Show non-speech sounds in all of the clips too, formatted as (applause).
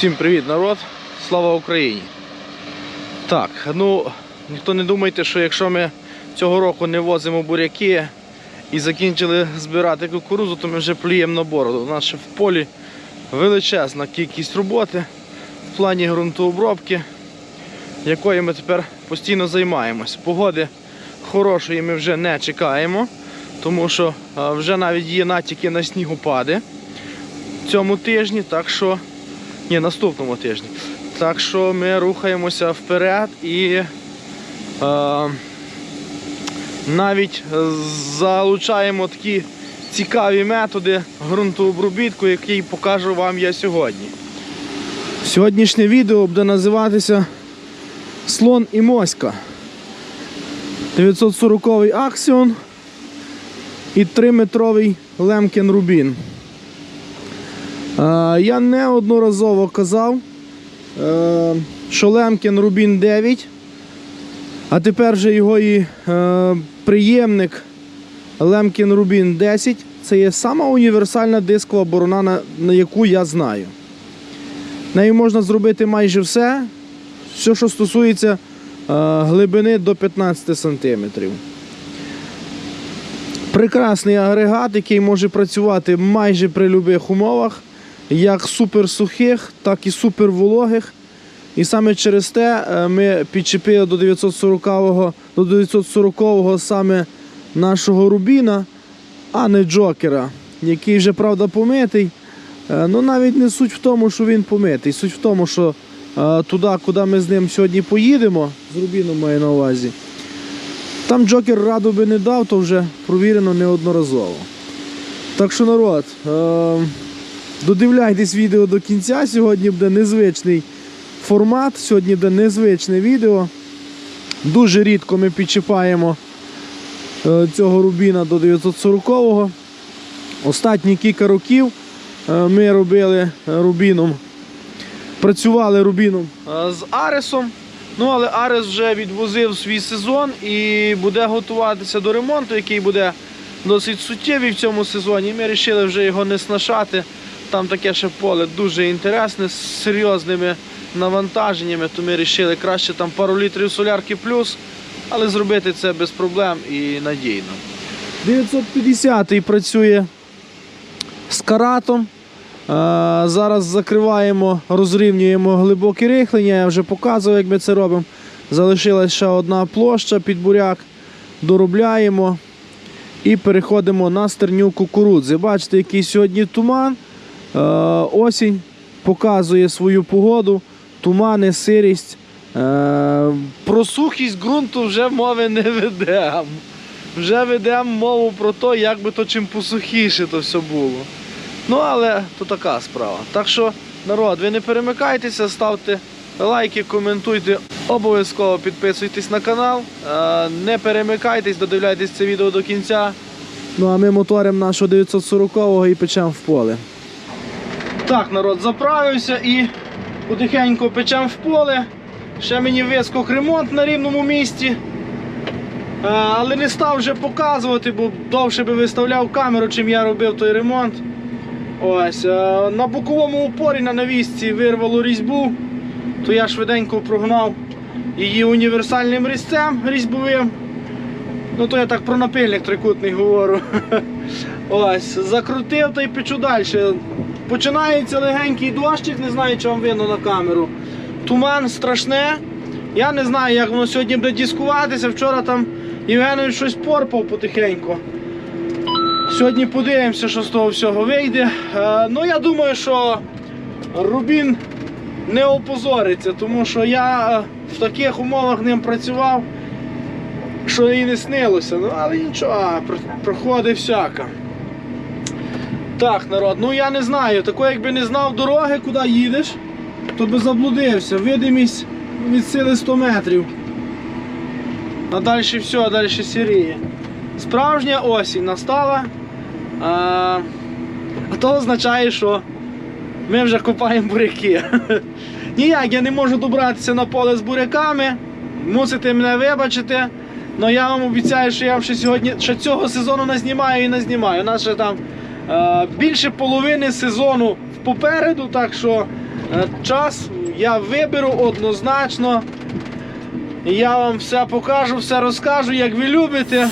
Всім привіт, народ! Слава Україні! Так, ну ніхто не думайте, що якщо ми цього року не возимо буряки і закінчили збирати кукурузу, то ми вже плюємо на бороду. У нас ще в полі величезна кількість роботи в плані ґрунтообробки, якою ми тепер постійно займаємось. Погоди хорошої ми вже не чекаємо, тому що вже навіть є натяки на снігопади цьому тижні, так що ні, наступному тижні. Так що ми рухаємося вперед і е, навіть залучаємо такі цікаві методи ґрунтообробітку, який покажу вам я сьогодні. Сьогоднішнє відео буде називатися Слон і Моська. 940 Аксіон і 3-метровий Лемкен Рубін. Е, Я неодноразово казав, е, що Лемкін Рубін 9, а тепер вже його і е, приємник Лемкін Рубін 10. Це є сама універсальна дискова борона, на, яку я знаю. Нею можна зробити майже все, все, що стосується глибини до 15 см. Прекрасний агрегат, який може працювати майже при будь-яких умовах, як суперсухих, так і супервологих. І саме через те е, ми підчепили до 940-го до 940-го саме нашого рубіна, а не джокера, який вже, правда, помитий. Е, Ну навіть не суть в тому, що він помитий. Суть в тому, що е, туди, куди ми з ним сьогодні поїдемо, з рубіном маю на увазі. Там Джокер раду би не дав, то вже провірено неодноразово. Так що, народ, додивляйтесь відео до кінця. Сьогодні буде незвичний формат, сьогодні буде незвичне відео. Дуже рідко ми підчіпаємо е, цього рубіна до 940-го. Останні кілька років е, ми робили рубіном, працювали рубіном е, з Аресом. Ну, але Арес вже відвозив свій сезон і буде готуватися до ремонту, який буде досить суттєвий в цьому сезоні. Ми вирішили вже його не снашати. Там таке ще поле дуже інтересне, з серйозними навантаженнями, то ми вирішили краще там пару літрів солярки плюс, але зробити це без проблем і надійно. 950-й працює з каратом. Е, Зараз закриваємо, розрівнюємо глибоке рихлення. Я вже показував, як ми це робимо. Залишилась ще одна площа під буряк. Доробляємо і переходимо на стерню кукурудзи. Бачите, який сьогодні туман. Е, Осінь показує свою погоду, тумани, сирість. Е, Про сухість ґрунту вже мови не ведемо. Вже ведемо мову про те, як би то чим посухіше то все було. Ну, але то така справа. Так що, народ, ви не перемикайтеся, ставте лайки, коментуйте, обов'язково підписуйтесь на канал. Е, Не перемикайтесь, додивляйтесь це відео до кінця. Ну а ми моторимо нашого 940-го і печемо в поле. Так, народ, заправився і потихеньку печемо в поле. Ще мені вискок ремонт на рівному місці. Е, Але не став вже показувати, бо довше би виставляв камеру, чим я робив той ремонт. Ось, е, на боковому упорі на навісці вирвало різьбу, то я швиденько прогнав її універсальним різцем різьбовим. Ну то я так про напильник трикутний говорю. (laughs) Ось, закрутив та й печу далі. Починається легенький дощик, не знаю, чи вам видно на камеру. Туман страшне. Я не знаю, як воно сьогодні буде дискуватися. Вчора там Євгенович щось порпав потихеньку. Сьогодні подивимося, що з того всього вийде. Е, ну, я думаю, що Рубін не опозориться, тому що я е, в таких умовах ним працював, що і не снилося. Ну, але нічого, проходить всяка. Так, народ, ну я не знаю. Тако, якби не знав дороги, куди їдеш, то би заблудився. Видимість від сили 100 метрів. А далі все, а далі сіріє. Справжня осінь настала. А, а то означає, що ми вже копаємо буряки. (laughs) Ніяк я не можу добратися на поле з буряками. Мусите мене вибачити. Але я вам обіцяю, що я ще сьогодні ще цього сезону назнімаю і назнімаю. У нас ще там більше половини сезону попереду, так що Е, Час я виберу однозначно. Я вам все покажу, все розкажу, як ви любите.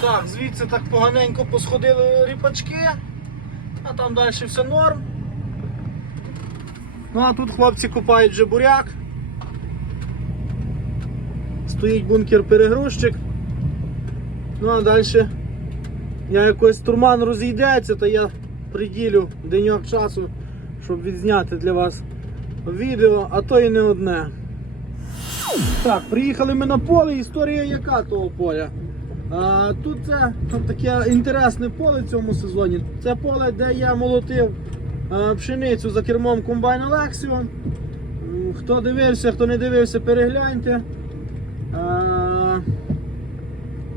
Так, звідси так поганенько посходили ріпачки, а там далі все норм. Ну а тут хлопці купають вже буряк. Стоїть бункер-перегрузчик. Ну а далі я якось турман розійдеться, то я приділю деньок часу, щоб відзняти для вас відео, а то і не одне. Так, приїхали ми на поле. Історія яка того поля? А, тут це таке інтересне поле в цьому сезоні. Це поле, де я молотив а, пшеницю за кермом комбайн Alexion. Хто дивився, хто не дивився, перегляньте. А,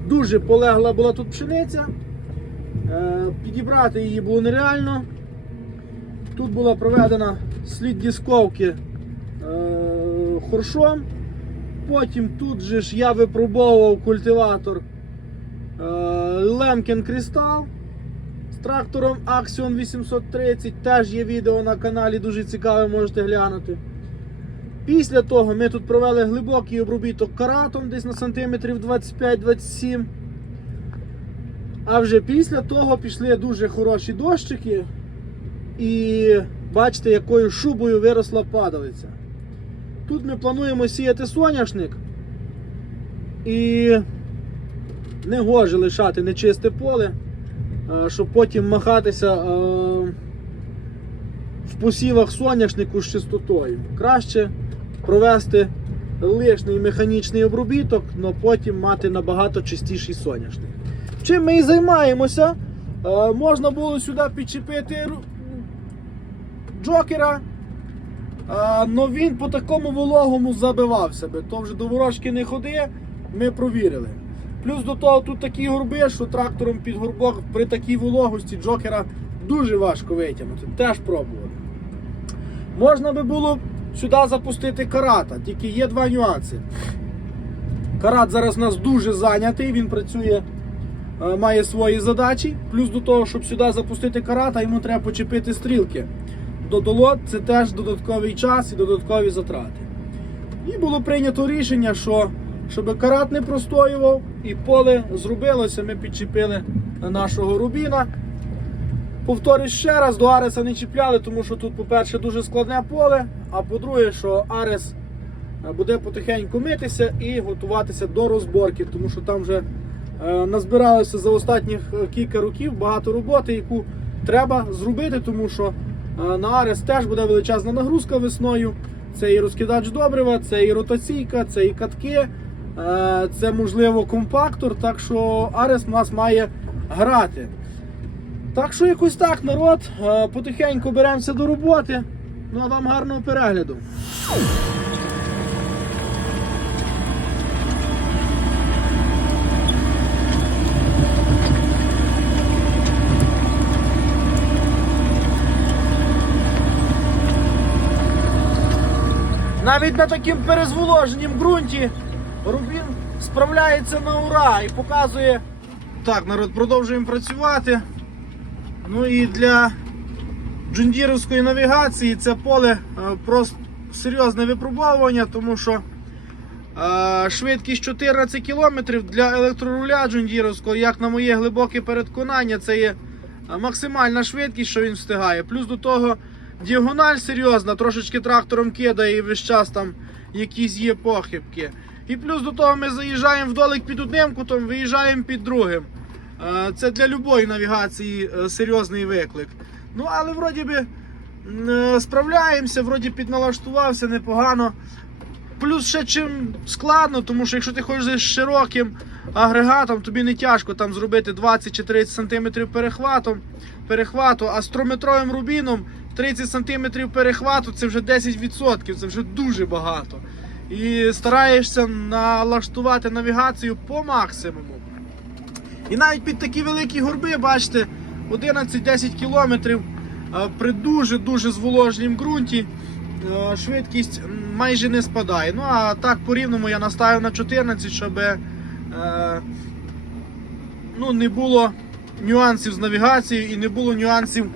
дуже полегла була тут пшениця. Е, Підібрати її було нереально. Тут була проведена слід дісковки е, хоршом. Потім тут же ж я випробовував культиватор е, Lemken Crystal з трактором Axion 830. Теж є відео на каналі, дуже цікаве, можете глянути. Після того ми тут провели глибокий обробіток каратом десь на сантиметрів 25-27. А вже після того пішли дуже хороші дощики. І бачите, якою шубою виросла падалиця. Тут ми плануємо сіяти соняшник і не гоже лишати нечисте поле, е, щоб потім махатися е, в посівах соняшнику з чистотою. Краще провести лишній механічний обробіток, але потім мати набагато чистіший соняшник. Чим ми і займаємося? Е, Можна було сюди підчепити джокера. але він по такому вологому забивав себе. То вже до ворожки не ходи, ми провірили. Плюс до того тут такі горби, що трактором під горбок при такій вологості джокера дуже важко витягнути. Теж пробували. Можна би було сюди запустити карата, тільки є два нюанси. Карат зараз у нас дуже зайнятий, він працює, е, має свої задачі. Плюс до того, щоб сюди запустити карата, йому треба почепити стрілки. До долот це теж додатковий час і додаткові затрати. І було прийнято рішення, що щоб карат не простоював і поле зробилося, ми підчепили нашого рубіна. Повторюсь ще раз, до Ареса не чіпляли, тому що тут, по-перше, дуже складне поле, а по-друге, що Арес е, буде потихеньку митися і готуватися до розборки, тому що там вже е, назбиралося за останніх е, кілька років багато роботи, яку треба зробити, тому що е, на Арес теж буде величезна нагрузка весною. Це і розкидач добрива, це і ротаційка, це і катки, е, це можливо компактор. Так що Арес у нас має грати. Так що якось так, народ, е, потихеньку беремося до роботи. Ну а вам гарного перегляду. Навіть на таким перезволоженім ґрунті Рубін справляється на ура і показує. Так, народ, продовжуємо працювати. Ну і для джундірівської навігації це поле е, просто серйозне випробовування, тому що е, швидкість 14 км для електроруля джундірівського, як на моє глибоке переконання, це є е, максимальна швидкість, що він встигає. Плюс до того діагональ серйозна, трошечки трактором кидає і весь час там якісь є похибки. І плюс до того ми заїжджаємо вдолик під одним кутом, виїжджаємо під другим. Е, Це для любої навігації е, серйозний виклик. Ну, але вроді би е, справляємося, вроді підналаштувався непогано. Плюс ще чим складно, тому що якщо ти хочеш з широким агрегатом, тобі не тяжко там зробити 20 чи 30 см перехватом, перехвату, а з 3-метровим рубіном 30 см перехвату це вже 10%, це вже дуже багато. І стараєшся налаштувати навігацію по максимуму. І навіть під такі великі горби, бачите, 11-10 кілометрів е, при дуже-дуже зволоженім ґрунті е, швидкість майже не спадає. Ну а так по рівному я наставив на 14, щоб е, ну, не було нюансів з навігацією і не було нюансів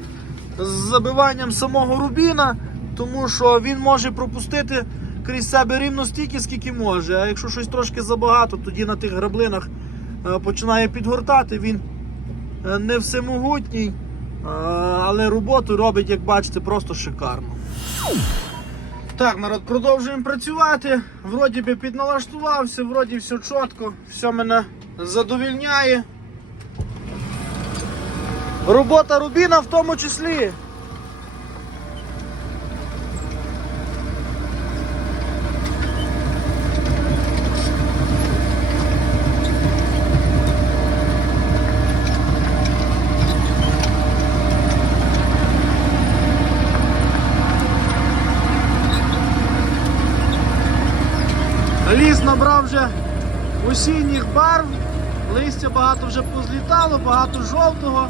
з забиванням самого рубіна. тому що він може пропустити крізь себе рівно стільки, скільки може. А якщо щось трошки забагато, тоді на тих граблинах е, починає підгортати. Він е, не всемогутній, е, але роботу робить, як бачите, просто шикарно. Так, народ, продовжуємо працювати. Вроді би підналаштувався, вроді все чітко, все мене задовільняє. Робота Рубіна в тому числі. Ліс набрав вже осінніх барв, листя багато вже позлітало, багато жовтого.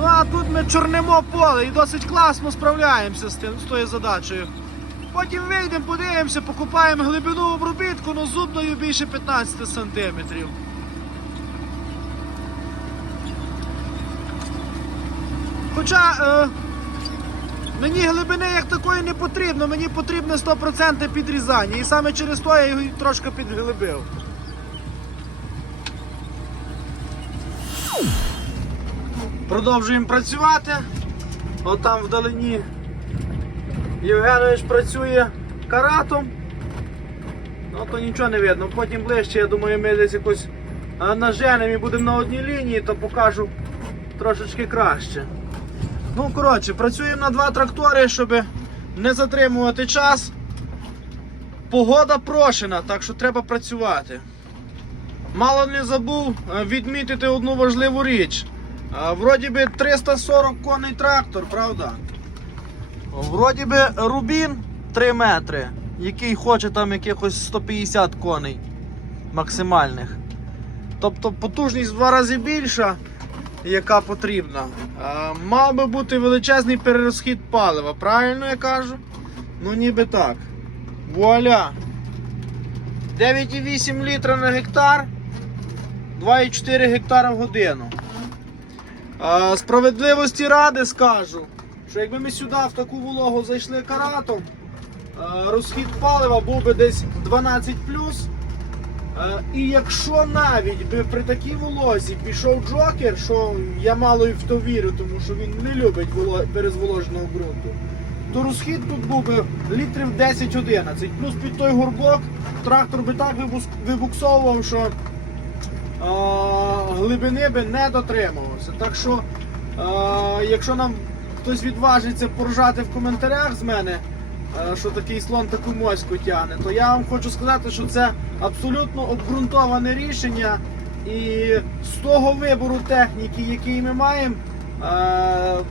Ну а тут ми чорнимо поле і досить класно справляємося з тим, з тою задачею. Потім вийдемо, подивимося, покупаємо глибину обробітку, ну зубною більше 15 сантиметрів. Хоча е, мені глибини як такої не потрібно, мені потрібне 100% підрізання. І саме через то я його трошки підглибив. Продовжуємо працювати. От там вдалині Євгенович працює каратом. Ну то нічого не видно. Потім ближче, я думаю, ми десь якось наженемо і будемо на одній лінії, то покажу трошечки краще. Ну, коротше, працюємо на два трактори, щоб не затримувати час. Погода прошена, так що треба працювати. Мало не забув е, відмітити одну важливу річ. Е, Вроді би 340 коней трактор, правда? Вроді би Рубін 3 метри, який хоче там якихось 150 коней максимальних. Тобто потужність в два рази більша, яка потрібна. Мав би бути величезний перерозхід палива, правильно я кажу? Ну ніби так. Вуаля! 9,8 літра на гектар, 2,4 гектара в годину. Справедливості ради скажу, що якби ми сюди в таку вологу зайшли каратом, розхід палива був би десь 12 А, І якщо навіть би при такій волозі пішов джокер, що я мало і в то вірю, тому що він не любить воло- перезволоженого ґрунту, то розхід тут був би літрів 10-11. Плюс під той горбок трактор би так вибуксовував, що глибини би не дотримувався. Так що, якщо нам хтось відважиться поржати в коментарях з мене, що такий слон таку моську тягне, то я вам хочу сказати, що це абсолютно обґрунтоване рішення. І з того вибору техніки, який ми маємо,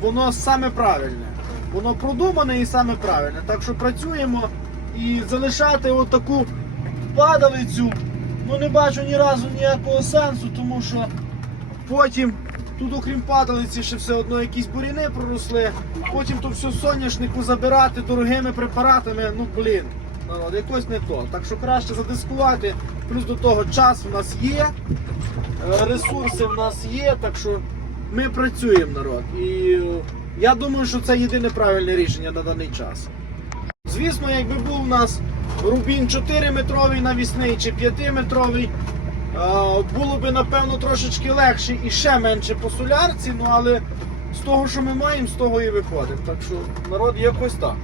воно саме правильне. Воно продумане і саме правильне. Так що працюємо і залишати отаку падалицю Ну не бачу ні разу ніякого сенсу, тому що потім тут, окрім падалиці, ще все одно якісь буріни проросли. Потім то все соняшнику забирати дорогими препаратами. Ну блін, народ, якось не то. Так що краще задискувати. Плюс до того час в нас є, е, ресурси в нас є, так що ми працюємо народ. І е, я думаю, що це єдине правильне рішення на даний час. Звісно, якби був у нас рубін 4-метровий навісний чи 5-метровий, е, було б напевно трошечки легше і ще менше по солярці, ну але з того, що ми маємо, з того і виходить. Так що народ якось так.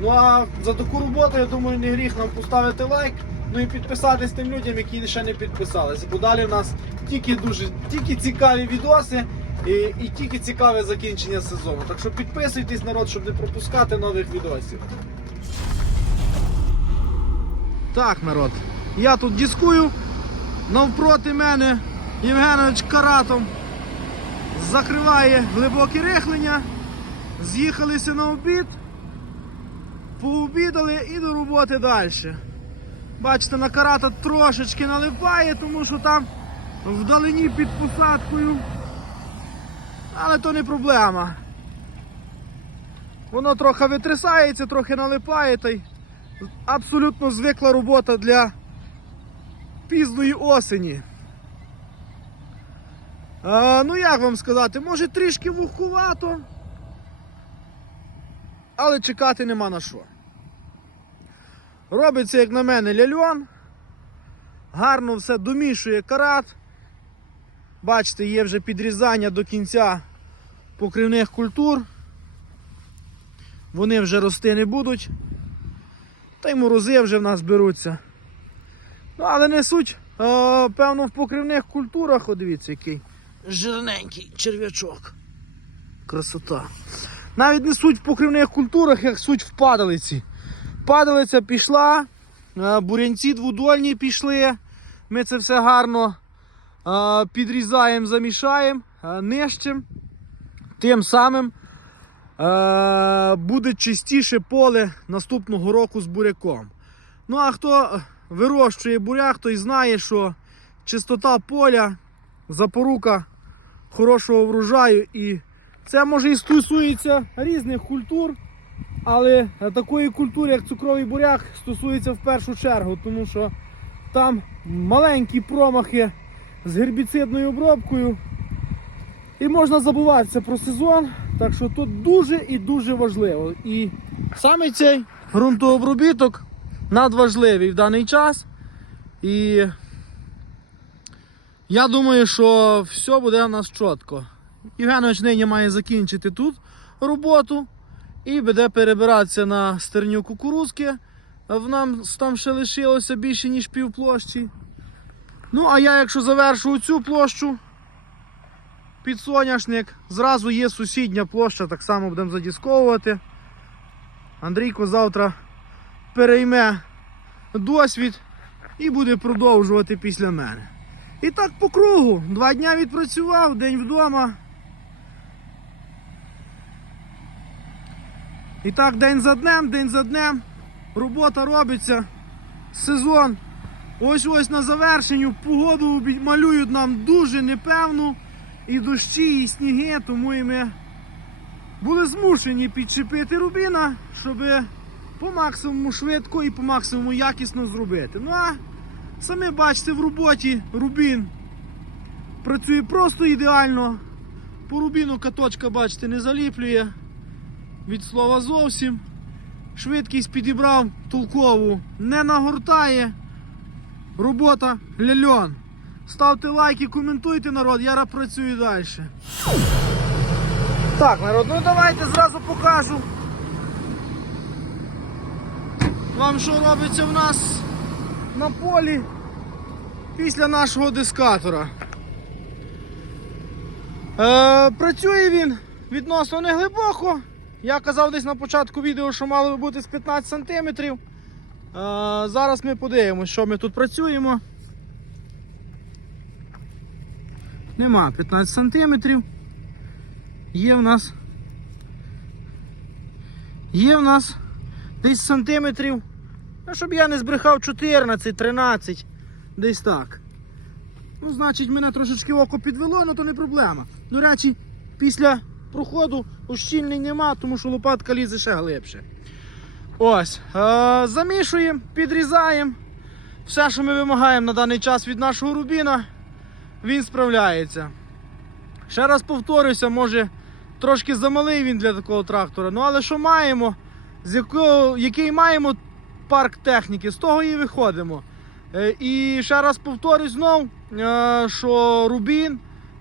Ну а за таку роботу, я думаю, не гріх нам поставити лайк, ну і підписатись тим людям, які ще не підписалися. Бо далі в нас тільки дуже тільки цікаві відоси і, і тільки цікаве закінчення сезону. Так що підписуйтесь, народ, щоб не пропускати нових відосів. Так, народ. Я тут дискую. Навпроти мене Євгенович каратом закриває глибоке рихлення. З'їхалися на обід, пообідали і до роботи далі. Бачите, на карата трошечки налипає, тому що там вдалині під посадкою. Але то не проблема. Воно трохи витрясається, трохи налипає та й абсолютно звикла робота для пізної осені. А, ну як вам сказати, може трішки вухувато. але чекати нема на що. Робиться, як на мене, ляльон. Гарно все домішує карат. Бачите, є вже підрізання до кінця покривних культур. Вони вже рости не будуть. Та й морози вже в нас беруться. Ну, але не суть, е, певно, в покривних культурах, дивіться, який жирненький черв'ячок. Красота. Навіть не суть в покривних культурах, як суть в падалиці. Падалиця пішла, е, бурянці двудольні пішли. Ми це все гарно е, підрізаємо, замішаємо, е, нищимо. Тим самим буде чистіше поле наступного року з буряком. Ну а хто вирощує буряк, той знає, що чистота поля, запорука хорошого врожаю. І це може і стосується різних культур, але такої культури, як цукровий буряк, стосується в першу чергу, тому що там маленькі промахи з гербіцидною обробкою. І можна забуватися про сезон, так що тут дуже і дуже важливо. І саме цей ґрунтообробіток надважливий в даний час. І я думаю, що все буде у нас чітко. Євгенович нині має закінчити тут роботу і буде перебиратися на стерню кукурузки. В нам там ще лишилося більше, ніж пів площі. Ну, а я, якщо завершу цю площу, під соняшник, зразу є сусідня площа, так само будемо задісковувати. Андрійко завтра перейме досвід і буде продовжувати після мене. І так по кругу. Два дня відпрацював, день вдома. І так день за днем, день за днем. Робота робиться. Сезон. Ось ось на завершенню. Погоду малюють нам дуже непевну. І дощі, і сніги, тому і ми були змушені підчепити рубіна, щоб по максимуму швидко і по максимуму якісно зробити. Ну а самі бачите в роботі рубін працює просто ідеально. По рубіну каточка, бачите, не заліплює. Від слова зовсім. Швидкість підібрав толкову, не нагортає. Робота ляльон. Ставте лайки, коментуйте народ, я працюю далі. Так, народ, ну давайте зразу покажу. Вам що робиться в нас на полі після нашого дискатора. Е, працює він відносно неглибоко. Я казав десь на початку відео, що мало би бути з 15 см. Е, зараз ми подивимося, що ми тут працюємо. Нема 15 сантиметрів. Є в нас. Є в нас десь сантиметрів. Ну, щоб я не збрехав 14-13. Десь так. Ну, значить, мене трошечки око підвело, ну то не проблема. До речі, після проходу ущільнень нема, тому що лопатка лізе ще глибше. Ось. Е- замішуємо, підрізаємо. Все, що ми вимагаємо на даний час від нашого рубіна він справляється. Ще раз повторюся, може трошки замалий він для такого трактора. Ну але що маємо, з якого, який маємо парк техніки, з того і виходимо. Е, І ще раз повторюсь знов, е, що Рубін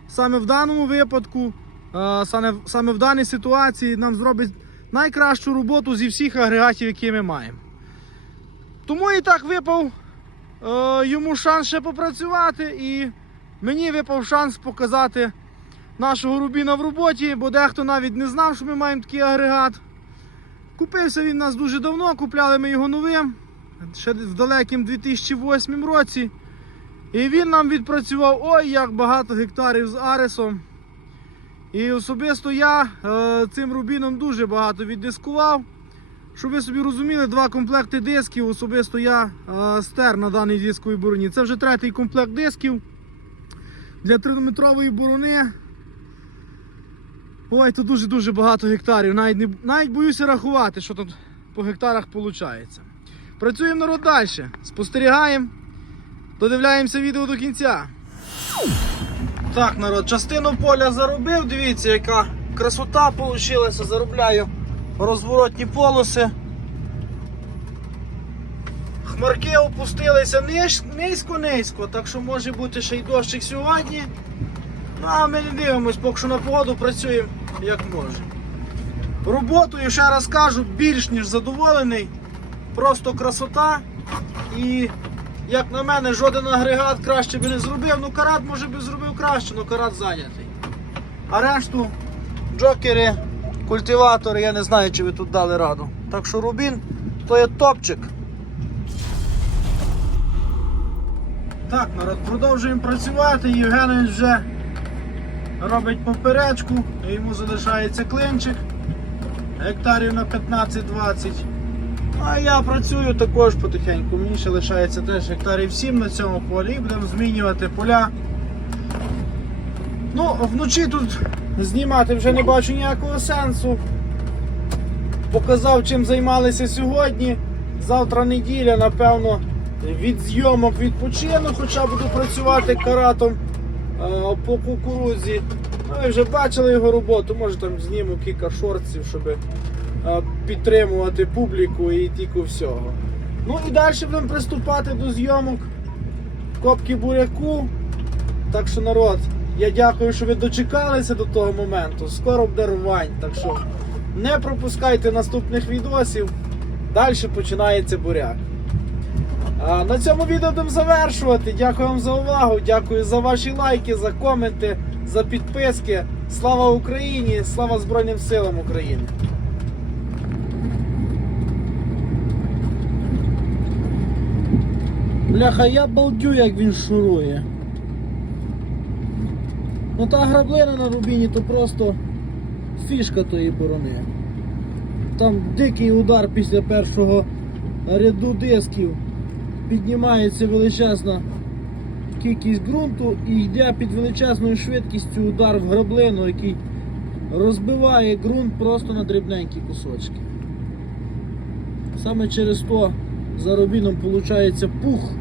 саме в даному випадку, е, саме, в даній ситуації нам зробить найкращу роботу зі всіх агрегатів, які ми маємо. Тому і так випав йому шанс ще попрацювати і мені випав шанс показати нашого Рубіна в роботі, бо дехто навіть не знав, що ми маємо такий агрегат. Купився він у нас дуже давно, купляли ми його новим, ще в далекім 2008 році. І він нам відпрацював ой як багато гектарів з Аресом. І особисто я е, цим рубіном дуже багато віддискував. Щоб ви собі розуміли, два комплекти дисків особисто я е, стер на даній дисковій бороні. Це вже третій комплект дисків для 3-метрової борони. Ой, тут дуже-дуже багато гектарів. Навіть, не, навіть боюся рахувати, що тут по гектарах виходить. Працюємо народ далі. Спостерігаємо, додивляємося відео до кінця. Так, народ, частину поля заробив, дивіться, яка красота вийшла. Заробляю розворотні полоси. Хмарки опустилися низько-низько, так що може бути ще й дощик сьогодні. Ну, а ми не дивимось, поки що на погоду працюємо як може. Роботою, ще раз кажу, більш ніж задоволений. Просто красота. І, як на мене, жоден агрегат краще би не зробив. Ну, карат може би зробив краще, але карат зайнятий. А решту джокери, культиватори, я не знаю, чи ви тут дали раду. Так що Рубін то є топчик. Так, народ, продовжуємо працювати. Євгенович вже робить поперечку, йому залишається клинчик гектарів на 15-20. А я працюю також потихеньку. Мені ще лишається теж гектарів 7 на цьому полі і будемо змінювати поля. Ну, вночі тут знімати вже не бачу ніякого сенсу. Показав, чим займалися сьогодні. Завтра неділя, напевно, від зйомок відпочину, хоча буду працювати каратом е, по кукурудзі. Ну, ви вже бачили його роботу, може там зніму кілька шортів, щоб е, підтримувати публіку і тільки всього. Ну і далі будемо приступати до зйомок копки буряку. Так що народ, я дякую, що ви дочекалися до того моменту. Скоро буде рвань. Так що не пропускайте наступних відосів. Далі починається буряк. На цьому відео будемо завершувати. Дякую вам за увагу. Дякую за ваші лайки, за коменти, за підписки. Слава Україні! Слава Збройним силам України! Бляха, я балдю, як він шурує. Ну та граблина на рубіні то просто фішка тої борони. Там дикий удар після першого ряду дисків. Піднімається величезна кількість ґрунту і йде під величезною швидкістю удар в граблину, який розбиває ґрунт просто на дрібненькі кусочки. Саме через то за рубіном виходить пух